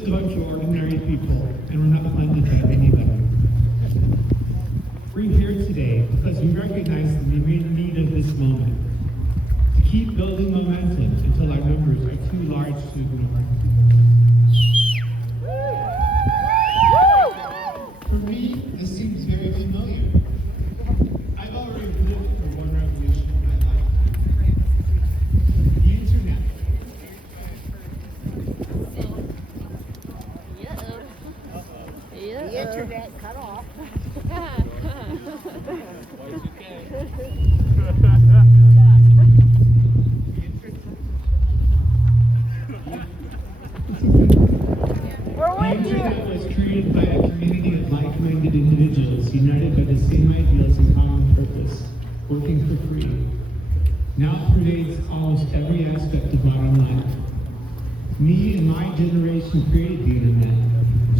just a bunch of ordinary people, and we're not fun to judge anybody. We're here today because we recognize the need of this moment to keep building momentum until our numbers are too large to ignore. For me, this seems very familiar. I've already lived for one revolution in my life. The internet. The internet cut off. The internet was created by a community of like-minded individuals united by the same ideals and common purpose, working for free. Now it pervades almost every aspect of modern life. Me and my generation created the internet,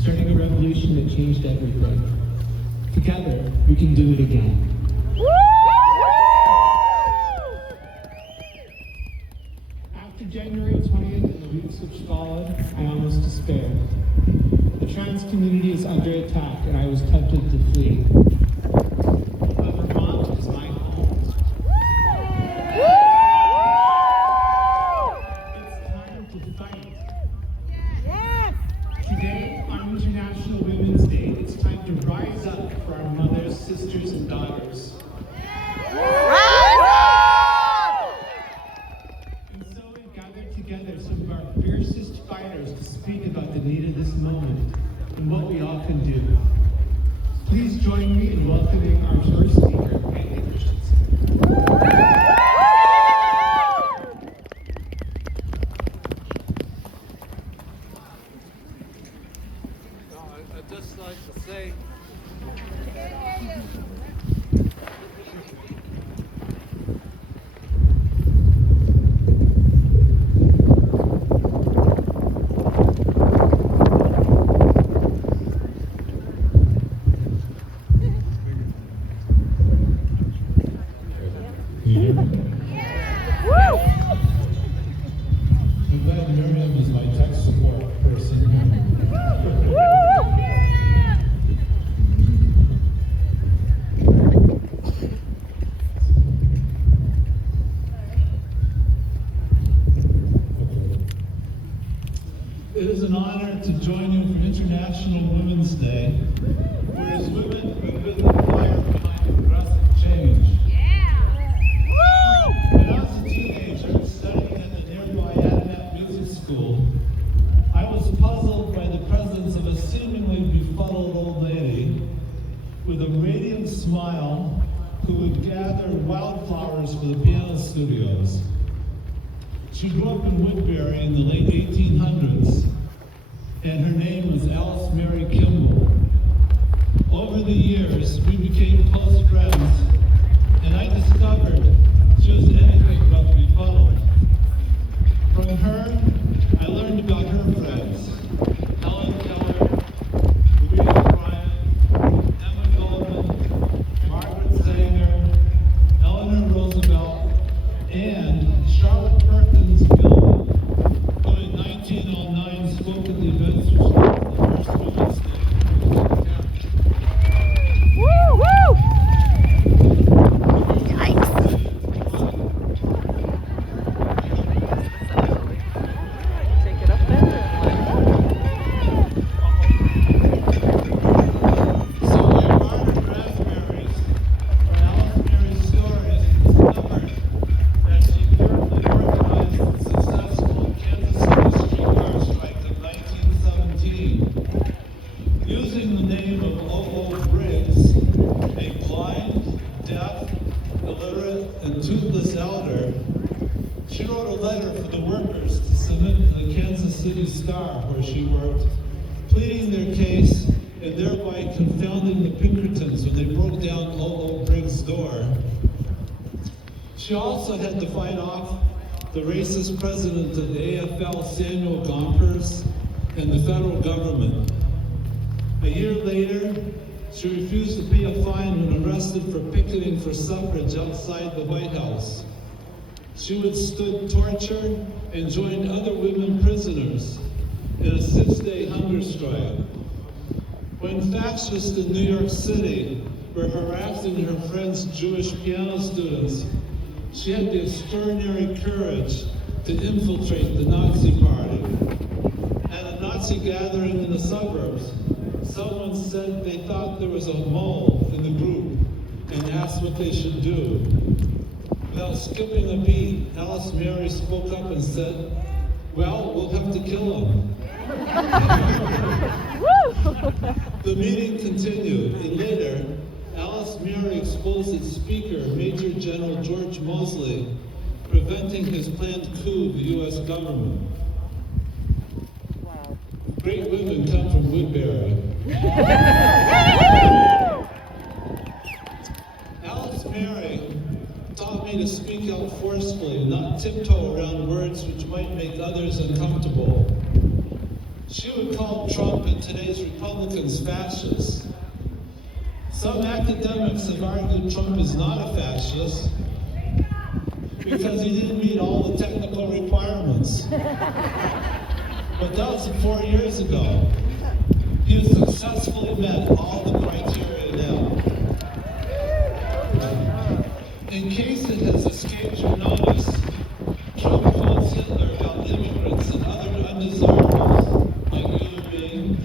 starting a revolution that changed everything. Together, we can do it again. After January 20th and the weeks which followed, I almost despaired. The trans community is under attack, and I was tempted to flee. But Vermont is my home. It's time to fight. Today, on International Women's Day, it's time to rise up for our mothers, sisters, and daughters. And so we've gathered together some of our fiercest fighters to speak about the need of this moment and what we all can do. Please join me in welcoming our first speaker, Whitney Christensen. I'd just like to say, I'm glad Miriam is my tech support person. It is an honor to join you for International Women's Day, whereas women have been the fire behind progressive change. When I was a teenager studying at the nearby Adnet Music School, I was puzzled by the presence of a seemingly befuddled old lady with a radiant smile who would gather wildflowers for the piano studios. She grew up in Woodbury in the late 1800s, and her name was Alice Mary Kimball. Over the years, we became close friends, and I discovered she was anything but befuddled. From her, I learned about her friends, Helen Keller, Louise Bryant, Emma Goldman, Margaret Sanger, Eleanor Roosevelt, and Charlotte Perkins Gilman, who in 1909 spoke at the events which led to the first Women's Day. Using the name of O.O. Briggs, a blind, deaf, illiterate, and toothless elder, she wrote a letter for the workers to submit to the Kansas City Star, where she worked, pleading their case and thereby confounding the Pinkertons when they broke down O.O. Briggs' door. She also had to fight off the racist president of the AFL, Samuel Gompers, and the federal government. A year later, she refused to pay a fine when arrested for picketing for suffrage outside the White House. She withstood torture and joined other women prisoners in a 6-day hunger strike. When fascists in New York City were harassing her friend's Jewish piano students, she had the extraordinary courage to infiltrate the Nazi Party. At a Nazi gathering in the suburbs, someone said they thought there was a mole in the group and asked what they should do. Without skipping a beat, Alice Mary spoke up and said, "Well, we'll have to kill him." The meeting continued, and later, Alice Mary exposed its speaker, Major General George Mosley, preventing his planned coup of the U.S. government. Wow. Great women come from Woodbury. Alice Mary taught me to speak out forcefully, not tiptoe around words which might make others uncomfortable. She would call Trump and today's Republicans fascists. Some academics have argued Trump is not a fascist because he didn't meet all the technical requirements. But that was 4 years ago. He has successfully met all the criteria now. In case it has escaped your notice, Trump quotes Hitler about immigrants and other undesirables, like you and me,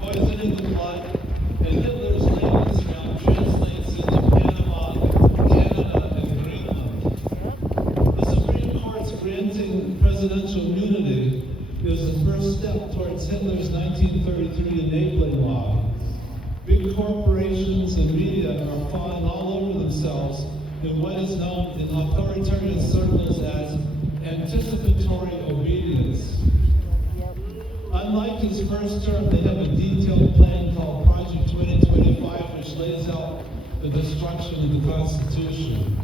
poisoning the blood, and Hitler's latest round translates into Panama, Canada, and Greenland. The Supreme Court's granting presidential immunity is the first step towards Hitler's 1933 enabling law. Big corporations and media are falling all over themselves in what is known in authoritarian circles as anticipatory obedience. Unlike his first term, they have a detailed plan called Project 2025, which lays out the destruction of the Constitution.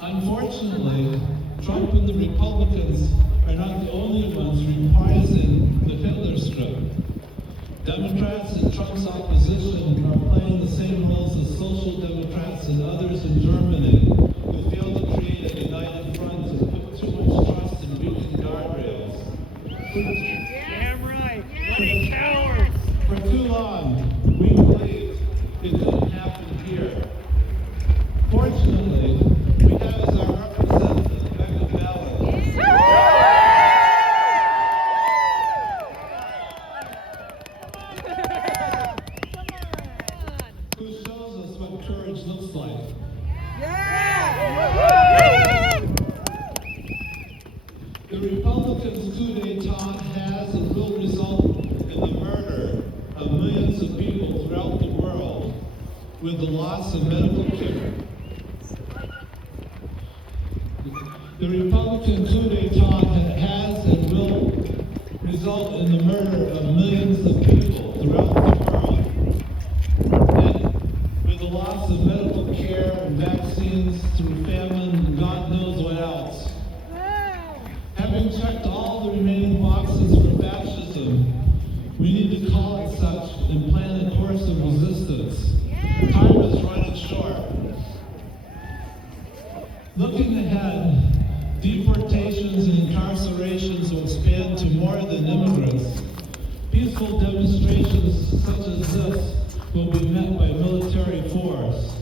Unfortunately, Trump and the Republicans are not the only ones reprising the Hitler script. Democrats in Trump's opposition are playing the same roles as social democrats and others in Germany who failed to create a united front and put too much trust in weakened guardrails. Damn right. What a coward. For too long, we believed it couldn't happen here. Fortunately, we have as our representative Becca Ballard. Who shows us what courage looks like. The Republicans' coup d'etat has and will result in the murder of millions of people throughout the world with the loss of medical care. The Republican coup d'etat has and will result in the murder of millions of people throughout the world, and with the loss of medical care and vaccines through famine and God knows what else. Having checked all the remaining boxes for fascism, we need to call it such and plan a course of resistance. Time is running short. Looking ahead, deportations and incarcerations will expand to more than immigrants. Peaceful demonstrations such as this will be met by military force.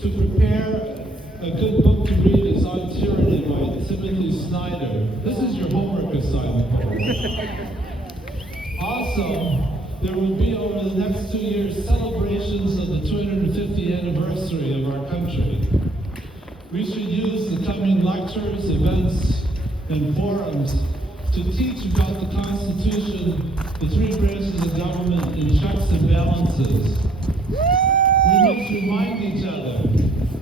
To prepare, a good book to read is On Tyranny by Timothy Snyder. This is your homework assignment. Also, there will be over the next 2 years celebrations of the 250th anniversary of our country. We should use the coming lectures, events, and forums to teach about the Constitution, the three branches of government, and checks and balances. We must remind each other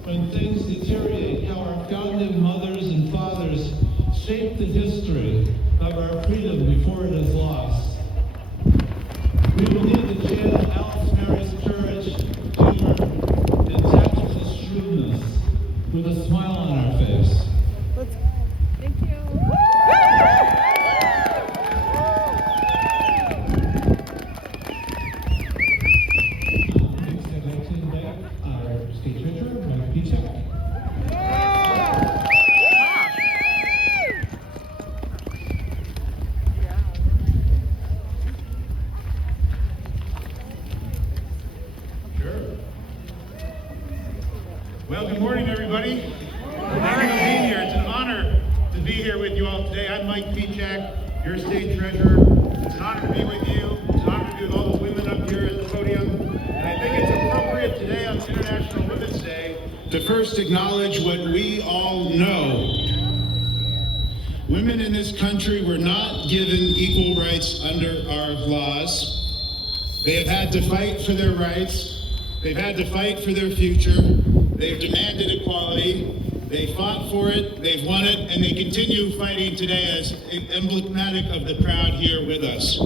when things deteriorate how our founding mothers and fathers shaped the history of our freedom before it is lost. We will need to channel Alice Mary's courage, humor, and tactical shrewdness with a smile on our face. Thank you. Next, I'd like to invite our state treasurer, Mike Pichek. here with you all today. I'm Mike Pichak, your state treasurer. It's an honor to be with you. It's an honor to be with all the women up here at the podium. And I think it's appropriate today on International Women's Day to first acknowledge what we all know. Women in this country were not given equal rights under our laws. They have had to fight for their rights. They've had to fight for their future. They've demanded equality. They fought for it, they've won it, and they continue fighting today as emblematic of the crowd here with us.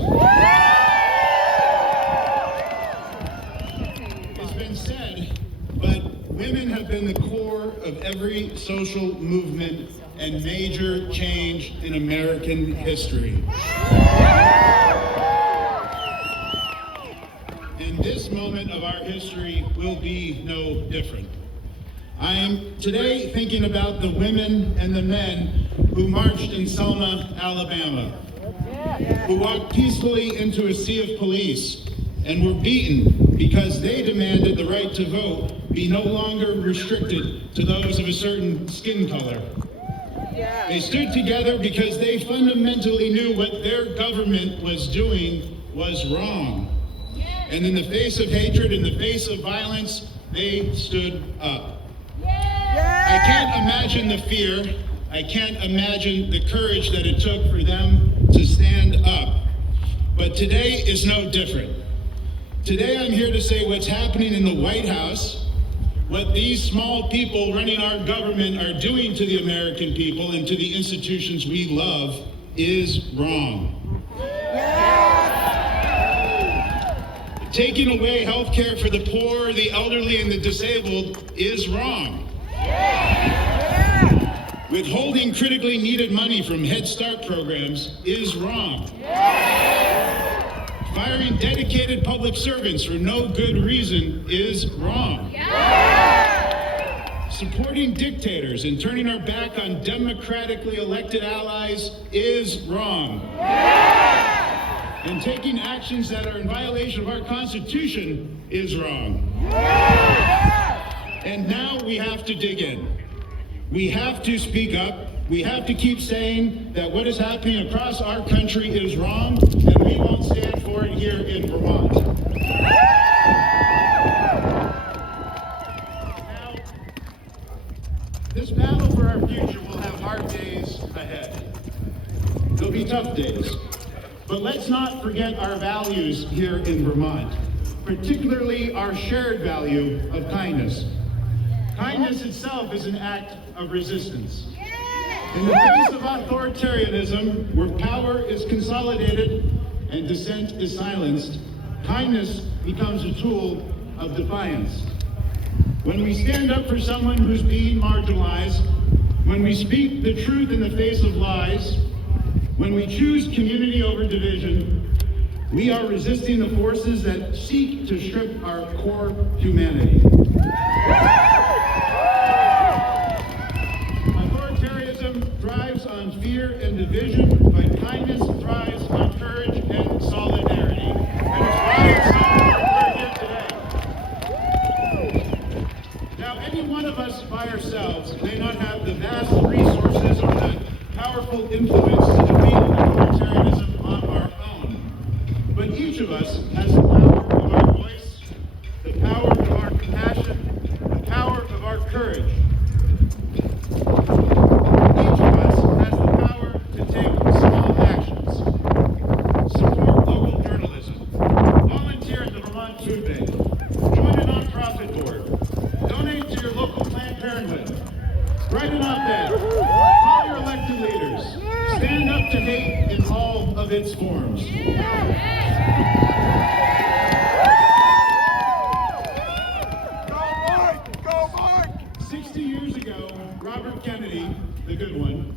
It's been said, but women have been the core of every social movement and major change in American history. And this moment of our history will be no different. I am today thinking about the women and the men who marched in Selma, Alabama, who walked peacefully into a sea of police and were beaten because they demanded the right to vote be no longer restricted to those of a certain skin color. They stood together because they fundamentally knew what their government was doing was wrong. And in the face of hatred, in the face of violence, they stood up. I can't imagine the fear, I can't imagine the courage that it took for them to stand up. But today is no different. Today I'm here to say what's happening in the White House, what these small people running our government are doing to the American people and to the institutions we love is wrong. Taking away health care for the poor, the elderly, and the disabled is wrong. Withholding critically needed money from Head Start programs is wrong. Firing dedicated public servants for no good reason is wrong. Supporting dictators and turning our back on democratically elected allies is wrong. And taking actions that are in violation of our Constitution is wrong. And now we have to dig in. We have to speak up. We have to keep saying that what is happening across our country is wrong, and we won't stand for it here in Vermont. Now, this battle for our future will have hard days ahead. There'll be tough days. But let's not forget our values here in Vermont, particularly our shared value of kindness. Kindness itself is an act of resistance. In the face of authoritarianism, where power is consolidated and dissent is silenced, kindness becomes a tool of defiance. When we stand up for someone who's being marginalized, when we speak the truth in the face of lies, when we choose community over division, we are resisting the forces that seek to strip our core humanity. Authoritarianism thrives on fear and division, but kindness thrives on courage and solidarity. And it's why it's so important we're here today. Now, any one of us by ourselves may not have the vast resources or the powerful influence to defeat authoritarianism on our own. But each of us has the power of our voice, the power of our compassion, the power of our courage. Each of us has the power to take small actions. Support local journalism. Volunteer at the Vermont Food Bank. Join a nonprofit board. Donate to your local Planned Parenthood. Write an op-ed. Call your elected leaders. Stand up to hate in all of its forms. Go Mark! Go Mark! 60 years ago, Robert Kennedy, the good one,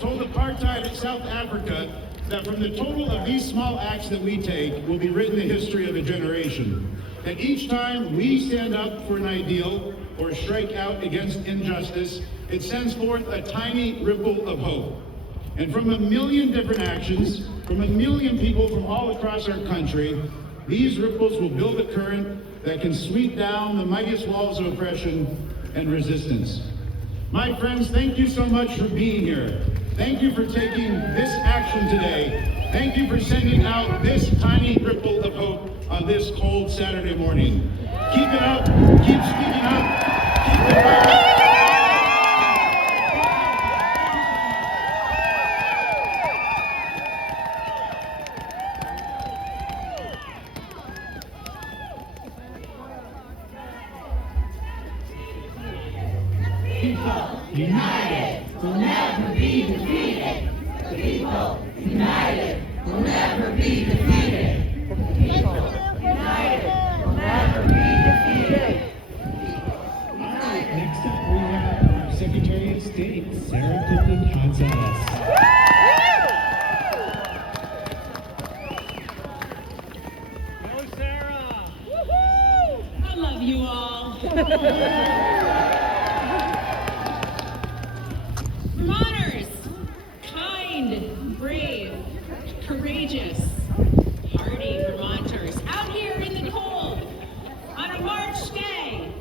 told apartheid in South Africa that from the total of these small acts that we take will be written the history of a generation. And each time we stand up for an ideal or strike out against injustice, it sends forth a tiny ripple of hope. And from a million different actions, from a million people from all across our country, these ripples will build a current that can sweep down the mightiest walls of oppression and resistance. My friends, thank you so much for being here. Thank you for taking this action today. Thank you for sending out this tiny ripple of hope on this cold Saturday morning. Keep it up, keep speaking up, keep the fight. United will never be defeated. The people united will never be defeated. The people united will never be defeated. Next up, we have our Secretary of State, Sarah Pittman-Gonzalez. Go, Sarah! I love you all. Vermonters, kind, brave, courageous, hardy Vermonters, out here in the cold on a March day.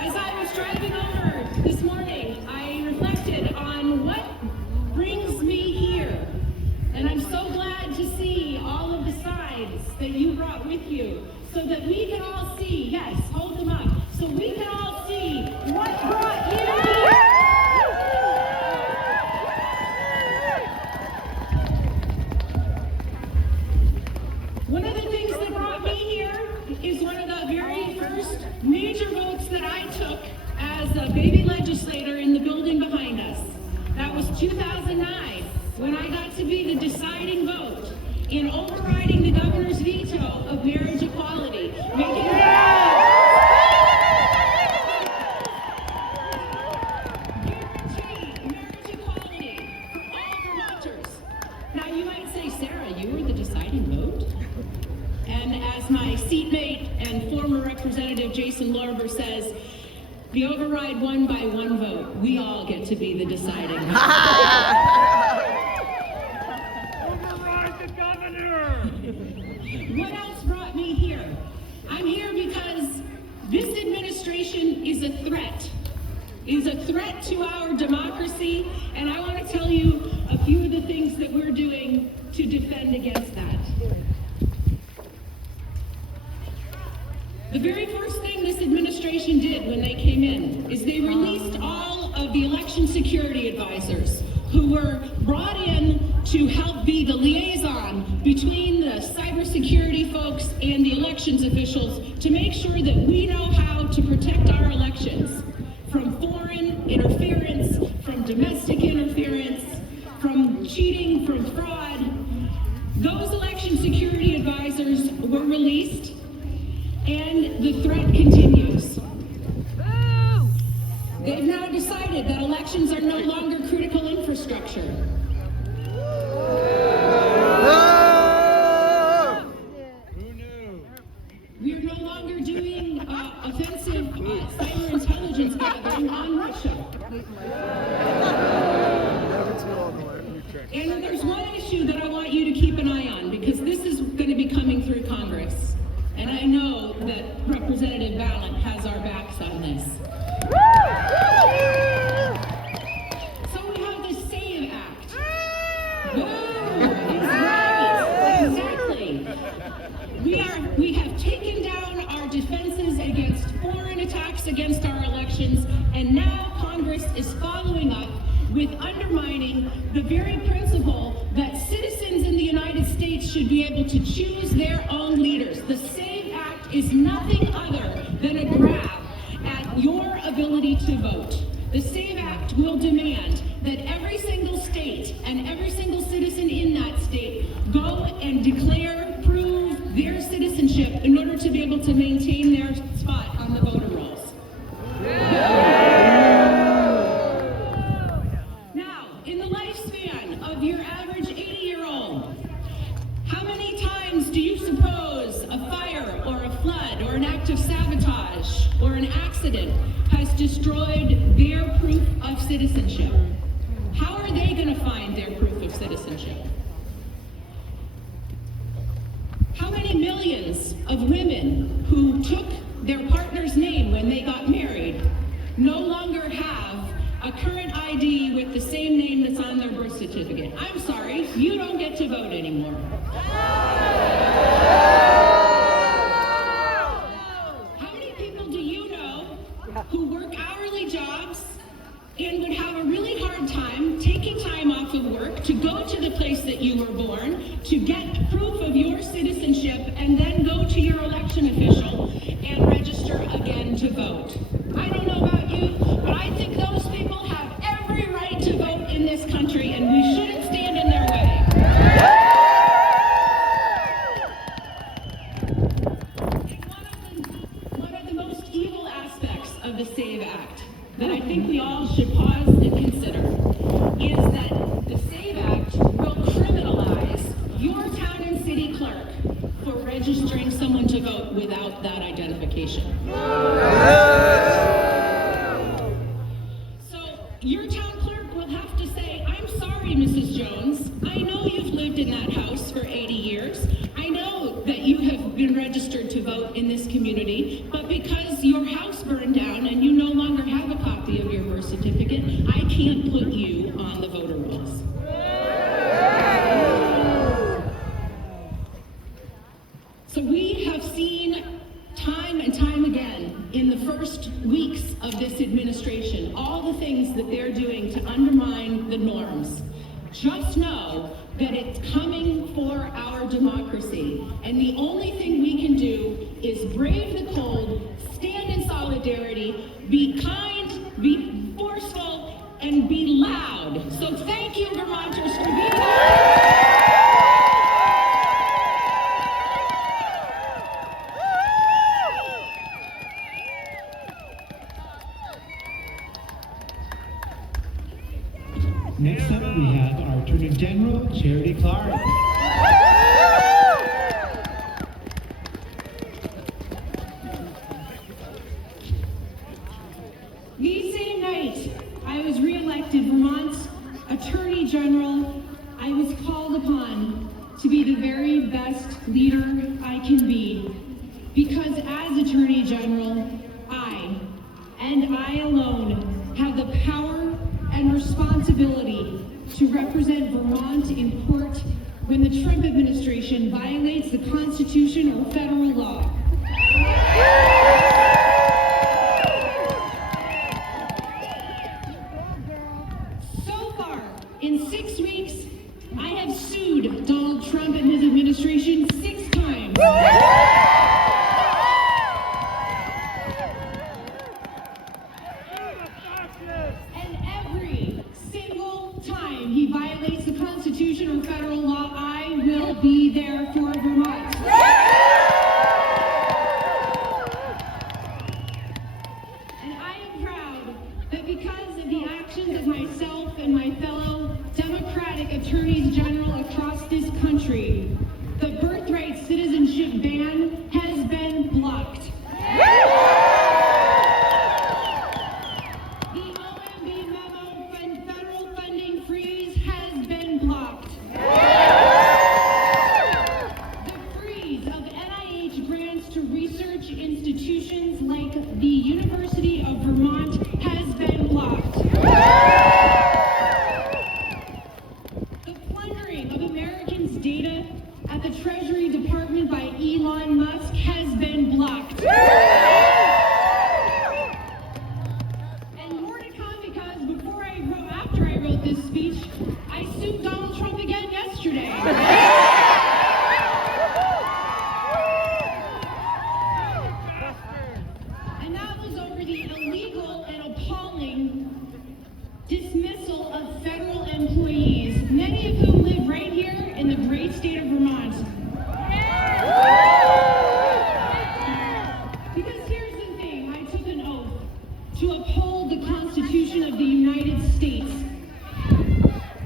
As I was driving over this morning, I reflected on what brings me here. And I'm so glad to see all of the signs that you brought with you so that we can all see, yes, hold them up, so we can all see what brought you here. One of the things that brought me here is one of the very first major votes that I took as a baby legislator in the building behind us. That was 2009, when I got to be the deciding vote in overriding the governor's veto of marriage equality, making guarantee marriage equality for all Vermonters. Now you might say, Sarah, you were the deciding vote? And as my seatmate and former Representative Jason Lorber says, the override won by one vote. We all get to be the deciding vote. Override the governor! What else brought me here? I'm here because this administration is a threat. Is a threat to our democracy, and I want to tell you a few of the things that we're doing to defend against that. The very first thing this administration did when they came in is they released all of the election security advisors who were brought in to help be the liaison between the cybersecurity folks and the elections officials to make sure that we know how to protect our elections from foreign interference, from domestic interference, from cheating, from fraud. Those election security advisors were released, and the threat continues. They've now decided that elections are no longer critical infrastructure. Who knew? We are no longer doing offensive cyber intelligence gathering on Russia. And there's one issue that I want you to keep an eye on, because this is going to be coming through Congress. And I know that Representative Vallant has our backs on this. So we have the SAVE Act. Whoa, right, exactly. We have taken down our defenses against foreign attacks against our elections, and now Congress is following up with undermining the very principle that citizens in the United States should be able to choose their own leaders. The SAVE Act is nothing other than a grab at your ability to vote. The SAVE Act will demand that every single state and every single citizen in that state go and declare, prove their citizenship in order to be able to maintain their spot on the voter rolls. Now, in the lifespan of your average 80-year-old, how many times do you suppose a fire or a flood or an act of sabotage or an accident has destroyed their proof of citizenship? How are they going to find their proof of citizenship? How many millions of women who took their partner's name when they got married no longer have a current ID with the same name that's on their birth certificate. I'm sorry, you don't get to vote anymore. How many people do you know who work hourly jobs and would have a really hard time taking time off of work to go to the place that you were born, to get proof of your citizenship, and then go to your election official and register again to vote? I don't know about you, but I think those people have every right to vote in this country, and we shouldn't stand in their way. And one of the most evil aspects of the SAVE Act that I think we all should pause and consider is that the SAVE Act will criminalize your town and city clerk for registering someone to vote without that identification. So your town clerk will have to say, I'm sorry, Mrs. Jones. I know you've lived in that house for 80 years. I know that you have been registered to vote in this community, but because your house burned down and you no longer have a copy of your birth certificate, I can't put you on the voter rolls. So we have seen time and time again in the first weeks of this administration all the things that they're doing to undermine the norms. Just know that it's coming for our democracy, and the only thing we can do is brave the cold, stand in solidarity, be kind, be forceful, and be loud. So thank you, Vermonters, for being here. Next up, we have our Attorney General, Charity Clark. The same night I was re-elected Vermont's Attorney General, I was called upon to be the very best leader I can be. Because as Attorney General, I, and I alone, have the power and responsibility to represent Vermont in court when the Trump administration violates the Constitution or federal law. So far, in 6 weeks, I have sued Donald Trump and his administration 6 times. And every single time he violates the Constitution or federal law, I will be there for Vermont. And I am proud that because of the actions of myself and my fellow Democratic attorneys general across this country, the birthright citizenship ban has been blocked. The OMB memo and federal funding freeze has been blocked. The freeze of NIH grants to research institutions like the University of Vermont has been blocked. The plundering of Americans' data at the Treasury Department by Elon Musk has been blocked. And more to come, because after I wrote this speech, I sued Donald Trump again yesterday. And that was over the illegal and appalling dismissal of federal employees, many of whom live right here in the great state of Vermont. Because here's the thing, I took an oath to uphold the Constitution of the United States.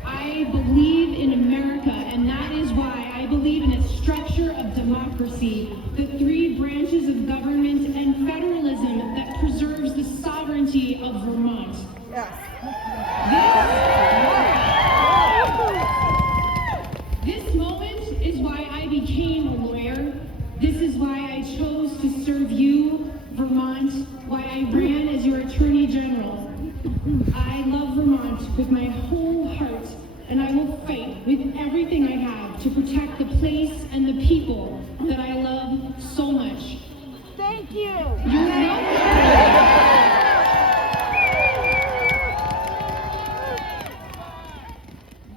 I believe in America, and that is why I believe in its structure of democracy, the 3 branches of government, and federalism that preserves the sovereignty of Vermont. This moment is why I became a lawyer. This is why I chose to serve you, I love Vermont with my whole heart, and I will fight with everything I have to protect the place and the people that I love so much. Thank you. You're welcome.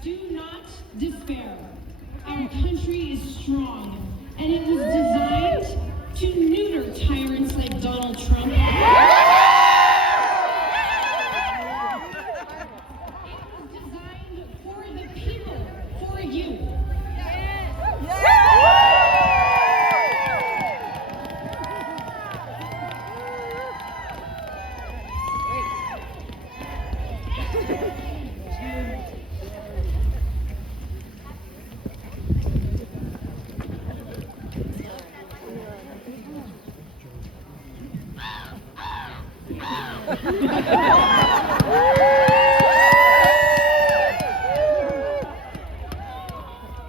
Do not despair. Our country is strong, and it was designed to neuter tyrants like Donald Trump.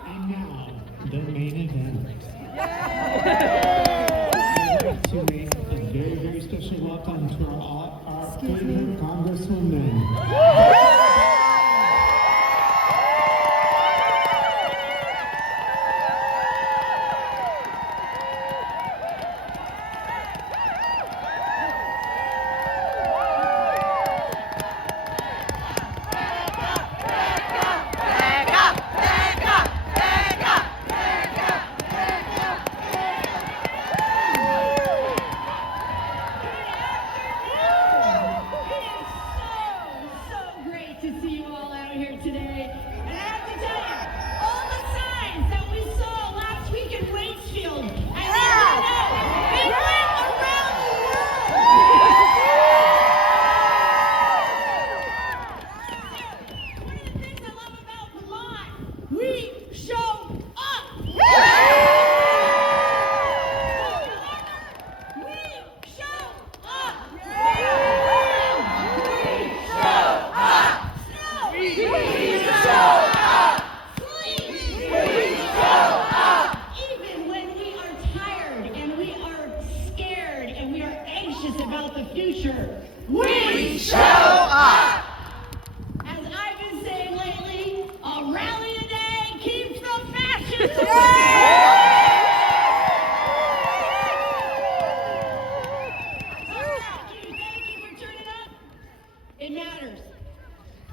And now, the main event. I'd like to make a very, very special welcome to our favorite congresswoman. So great to see you all out here today. And I have to tell you, all the signs that we saw last week in Waitsfield, I need you to know, they went around the world. One of the things I love about Vermont, we show up. We show up. Even when we are tired and we are scared and we are anxious about the future, we show up! As I've been saying lately, a rally a day keeps the fascists away! Thank you for turning up. It matters.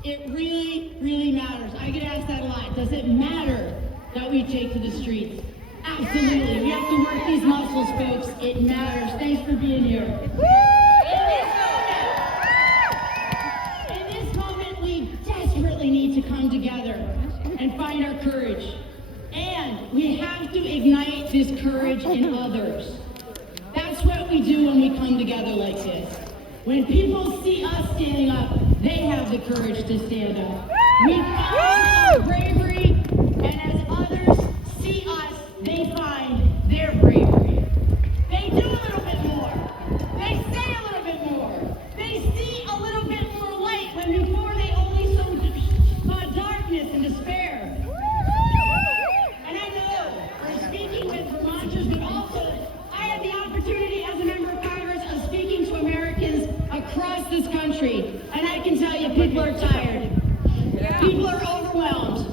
It really, really matters. I get asked that a lot. Does it matter that we take to the streets? Absolutely. We have to work these muscles, folks. It matters. Thanks for being here. In this moment, we desperately need to come together and find our courage. And we have to ignite this courage in others. That's what we do when we come together like this. When people see us standing up, they have the courage to stand up. We find our bravery, and as others see us, they find their bravery. They do a little bit more. They say a little bit more. They see a little bit more light when before they only saw darkness and despair. And I know we're speaking with Vermonters, but also I had the opportunity as a member of Congress of speaking to Americans across this country. And I can tell you, people are tired. People are overwhelmed.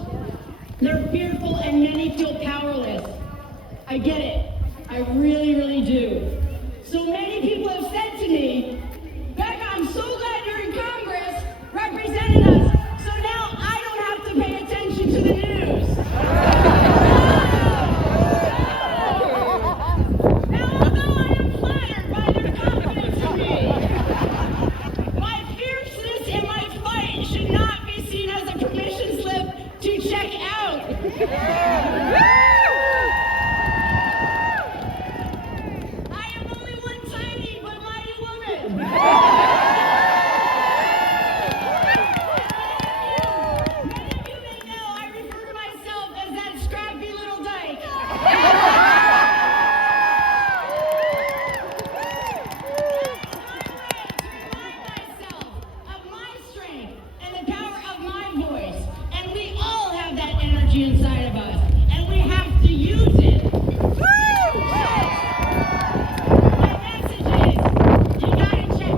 They're fearful and many feel powerless. I get it. I really, really do. So many people have said to me, Becca, I'm so glad you're in Congress representing us. So now I don't have to pay attention to the news. Now, although I am flattered by their confidence in me, my fierceness and my fight should not be seen as a permission slip to check out. I am only one tiny but mighty woman. Many of you may know I refer to myself as that scrappy little dyke. Myself of my strength and the power of my voice, and we all have that energy inside of us, and we have to use it. My message is, you gotta check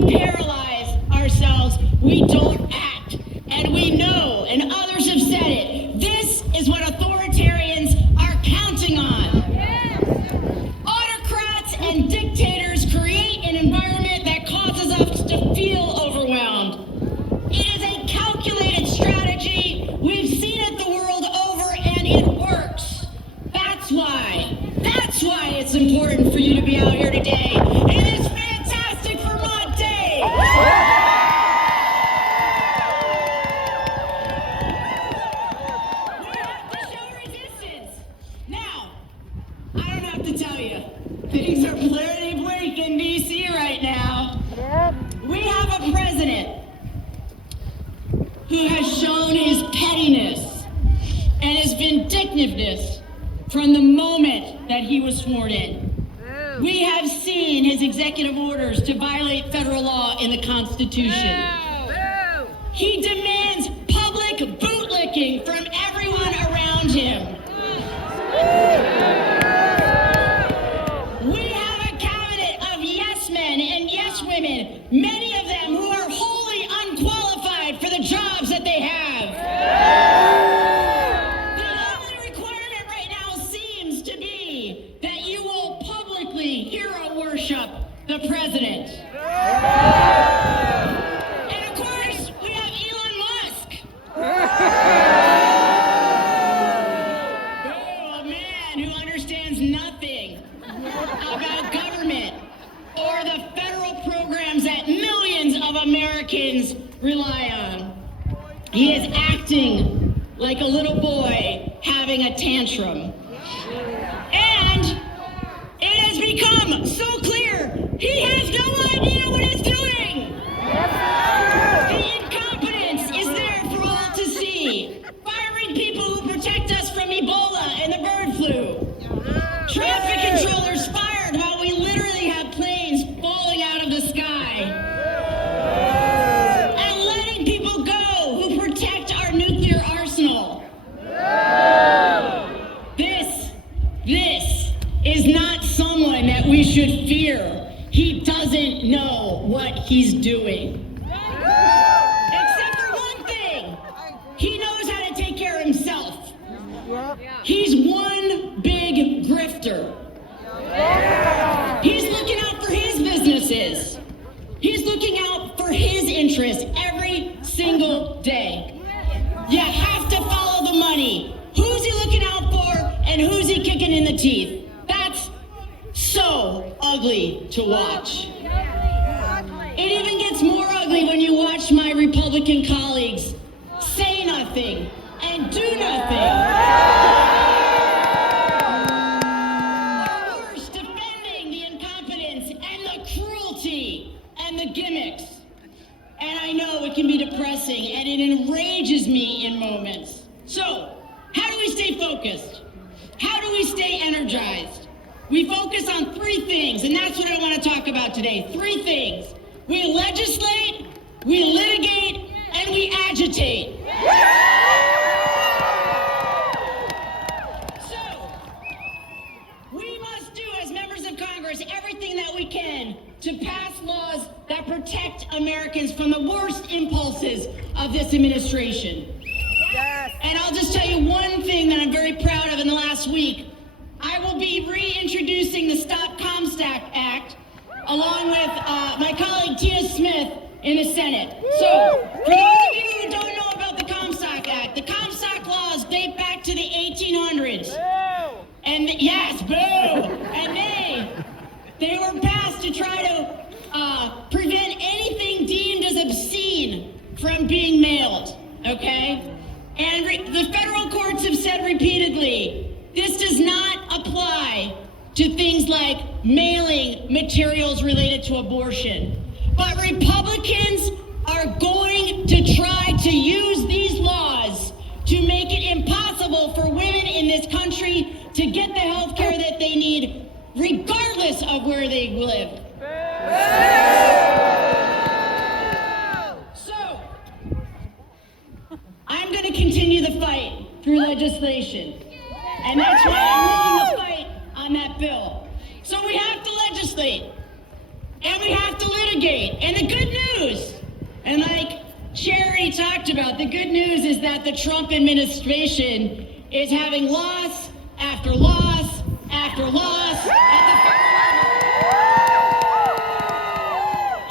we paralyze ourselves, we don't act. And we know, and others have said it, this is what authoritarians are counting on. Autocrats and dictators create an environment that causes us to feel overwhelmed. It is a calculated strategy. We've seen it the world over, and it works. That's why it's important for you to be out here today. It is fantastic Vermont Day. We have to show resistance. Now, I don't have to tell you, things are pretty bleak in D.C. right now. We have a president who has shown his pettiness and his vindictiveness from the moment that he was sworn in. We have seen his executive orders to violate federal law in the Constitution. He demands public bootlicking from everyone around him. We have a cabinet of yes men and yes women, many of them who are wholly unqualified for the jobs that they have. The only requirement right now seems to be that you will publicly hero worship the president. And of course, we have Elon Musk. Oh, a man who understands nothing about government or the federal programs that millions of Americans rely on. He is acting like a little boy having a tantrum. And it has become so clear he has no idea what he's doing. The incompetence is there for all to see. Firing people who protect us from Ebola and the bird flu. Traffic controllers fired while we literally have planes falling out of the sky. And letting people go who protect our nuclear arsenal. This is not someone that we should fear. He doesn't know what he's doing. Except for one thing. He knows how to take care of himself. He's one big grifter. He's looking out for his businesses. He's looking out for his interests every single day. You have to follow the money. Who's he looking out for and who's he kicking in the teeth? That's so ugly to watch. It even gets more ugly when you watch my Republican colleagues say nothing and do nothing. Or worse, defending the incompetence and the cruelty and the gimmicks. And I know it can be depressing and it enrages me in moments. So, how do we stay focused? How do we stay energized? We focus on three things, and that's what I want to talk about today. Three things. We legislate, we litigate, and we agitate. So, we must do, as members of Congress, everything that we can to pass laws that protect Americans from the worst impulses of this administration. And I'll just tell you one thing that I'm very proud of in the last week. I will be reintroducing the Stop Comstock Act along with my colleague Tia Smith in the Senate. So, for those of you who don't know about the Comstock Act, the Comstock laws date back to the 1800s. And yes, boo! And they were passed to try to prevent anything deemed as obscene from being mailed, okay? And the federal courts have said repeatedly, this does not apply to things like mailing materials related to abortion. But Republicans are going to try to use these laws to make it impossible for women in this country to get the health care that they need, regardless of where they live. So, I'm going to continue the fight through legislation. And that's why I'm leading the fight on that bill. So we have to legislate, and we have to litigate. investigate. And the good news, and like Charity talked about, the good news is that the Trump administration is having loss after loss after loss at the federal level.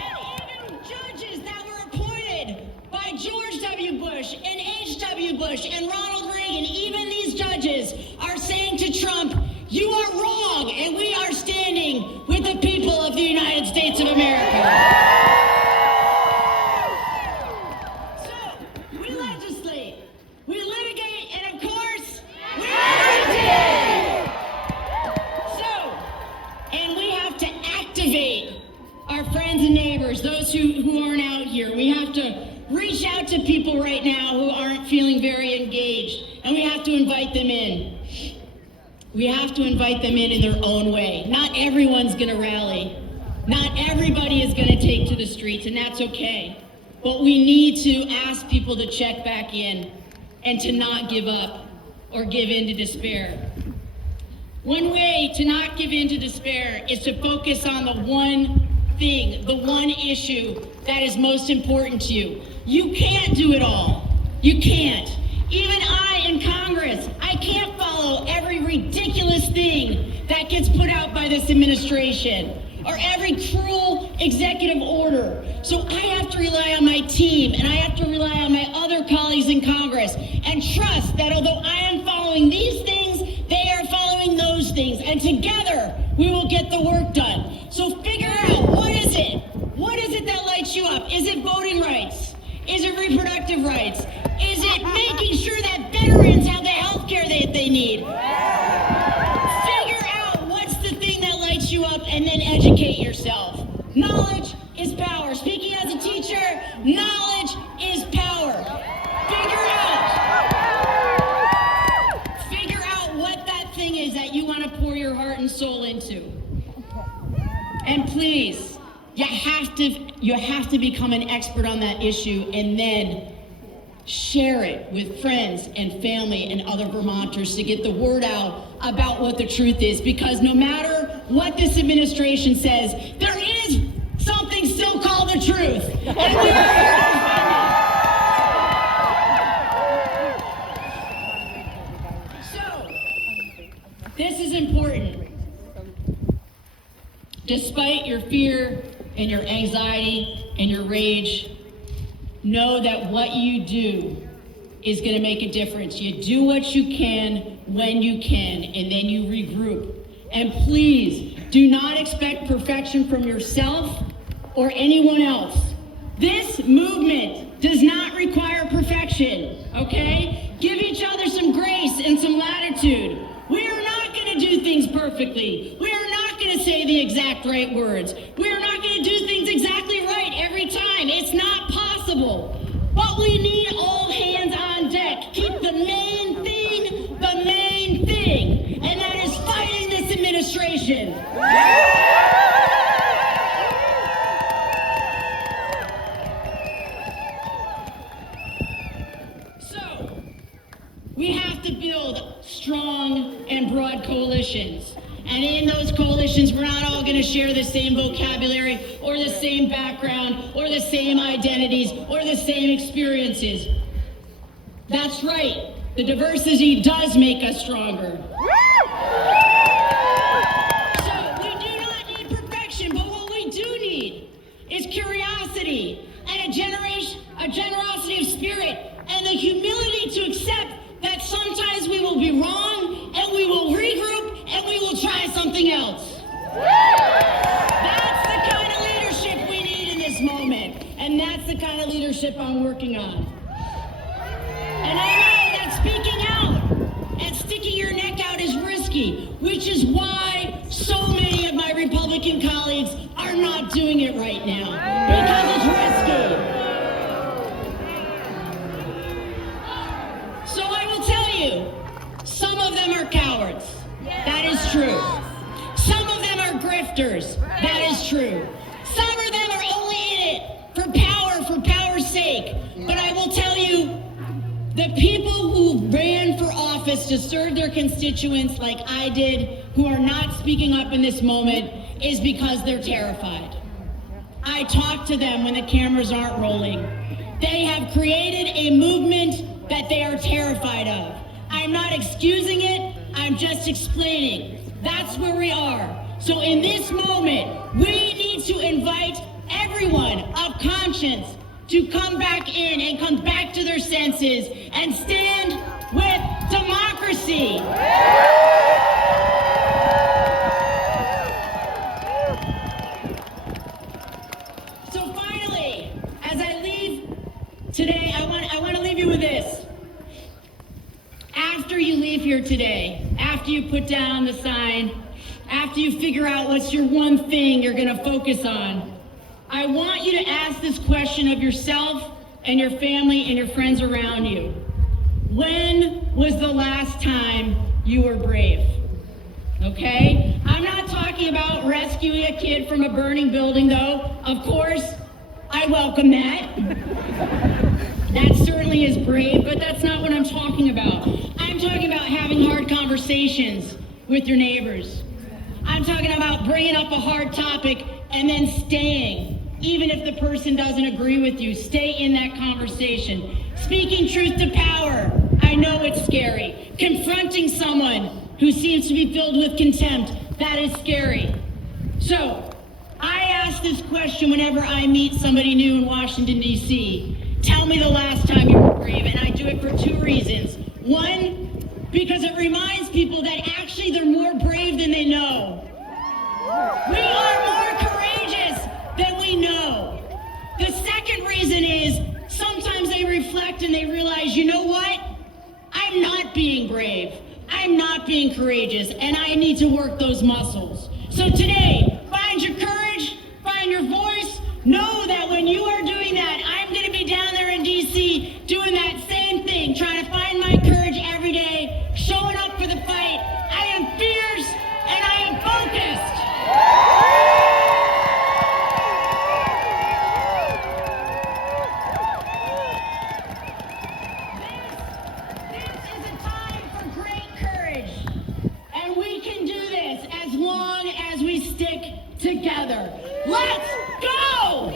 And even judges that were appointed by George W. Bush and H.W. Bush and Ronald Reagan, even these judges are saying to Trump, you are wrong, and we are standing with the people of the United States of America. So, we legislate, we litigate, and of course, we litigate. So, and we have to activate our friends and neighbors, those who aren't out here. We have to reach out to people right now who aren't feeling very engaged, and we have to invite them in. We have to invite them in their own way. Not everyone's going to rally. Not everybody is going to take to the streets, and that's okay. But we need to ask people to check back in and to not give up or give in to despair. One way to not give in to despair is to focus on the one thing, the one issue that is most important to you. You can't do it all. You can't. Even I in Congress, I can't follow every ridiculous thing that gets put out by this administration or every cruel executive order. So I have to rely on my team and I have to rely on my other colleagues in Congress and trust that although I am following these things, they are following those things. And together we will get the work done. So figure out, what is it? What is it that lights you up? Is it voting rights? Is it reproductive rights? Is it making sure that veterans have the health care that they need? Figure out what's the thing that lights you up and then educate yourself. Knowledge is power. Speaking as a teacher, knowledge is power. Figure out what that thing is that you want to pour your heart and soul into. And please, you have to become an expert on that issue and then share it with friends and family and other Vermonters to get the word out about what the truth is. Because no matter what this administration says, there is something still called the truth. And we are here to defend it. So, this is important. Despite your fear and your anxiety and your rage, know that what you do is going to make a difference. You do what you can when you can, and then you regroup. And please, do not expect perfection from yourself or anyone else. This movement does not require perfection, okay? Give each other some grace and some latitude. We are not going to do things perfectly. We are not going to say the exact right words. We are not going to do things exactly right every time. It's not possible. But we need all hands on deck. Keep the main thing the main thing. And that is fighting this administration. So, we have to build strong and broad coalitions. And in those coalitions, we're not all going to share the same vocabulary or the same background or the same identities or the same experiences. That's right. The diversity does make us stronger. So we do not need perfection, but what we do need is curiosity and a generosity of spirit and the humility to accept that sometimes we will be wrong and we will regroup and we will try something else. That's the kind of leadership we need in this moment. And that's the kind of leadership I'm working on. And I know that speaking out and sticking your neck out is risky, which is why so many of my Republican colleagues are not doing it right now. Because it's risky. So I will tell you, some of them are cowards. That is true. Some of them are grifters. That is true. Some of them are only in it for power's sake. But I will tell you, the people who ran for office to serve their constituents like I did, who are not speaking up in this moment, is because they're terrified. I I talk to them when the cameras aren't rolling. They have created a movement that they are terrified of. I'm not excusing it, I'm just explaining. That's where we are. So in this moment, we need to invite everyone of conscience to come back in and come back to their senses and stand with democracy. So finally, as I leave today, I want to leave you with this. After you leave here today, after you put down the sign, after you figure out what's your one thing you're going to focus on, I want you to ask this question of yourself and your family and your friends around you. When was the last time you were brave? Okay? I'm not talking about rescuing a kid from a burning building, though. Of course, I welcome that. That certainly is brave, but that's not what I'm talking about. I'm talking about having hard conversations with your neighbors. I'm talking about bringing up a hard topic and then staying, even if the person doesn't agree with you. Stay in that conversation. Speaking truth to power. I know it's scary. Confronting someone who seems to be filled with contempt. That is scary. So, I ask this question whenever I meet somebody new in Washington, D.C. Tell me the last time you were brave, and I do it for two reasons. One, because it reminds people that actually they're more brave than they know. We are more courageous than we know. The second reason is sometimes they reflect and they realize, you know what? I'm not being brave. I'm not being courageous, and I need to work those muscles. So today, find your courage, find your voice. Know that when you are doing that, I'm going to be down there in D.C. doing that same thing, trying to find my courage every day, showing up for the fight. I am fierce and I am focused. This is a time for great courage, and we can do this as long as we stick together. Let's go!